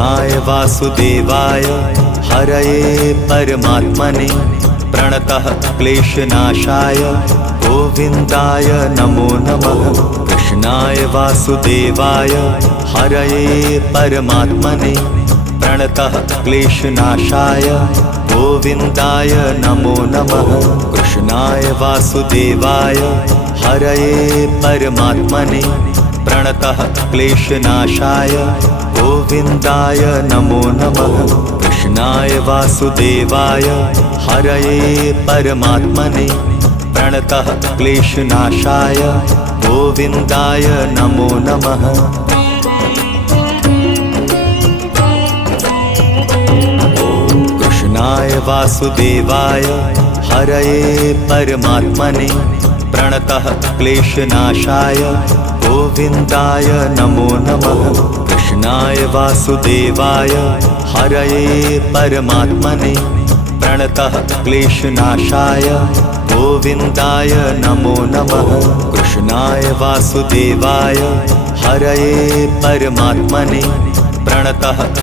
कृष्णाय वासुदेवाय हरये परमात्मने प्रणतः क्लेशनाशाय गोविन्दाय नमो नमः। कृष्णाय वासुदेवाय हरये परमात्मने प्रणतः क्लेशनाशाय गोविन्दाय नमो नमः। कृष्णाय वासुदेवाय हरये परमात्मने प्रणतः क्लेशनाशाय गोविन्दाय नमो नमः। कृष्णाय वासुदेवाय हरये परमात्मने प्रणतः क्लेशनाशाय गोविन्दाय नमो नमः। कृष्णाय वासुदेवाय हरये परमात्मने प्रणतः क्लेशनाशाय गोविन्दाय नमो नमः। कृष्णाय वासुदेवाय हरये परमात्मने प्रणतः क्लेशनाशाय गोविन्दाय नमो नमः। कृष्णाय वासुदेवाय हरये परमात्मने प्रणतः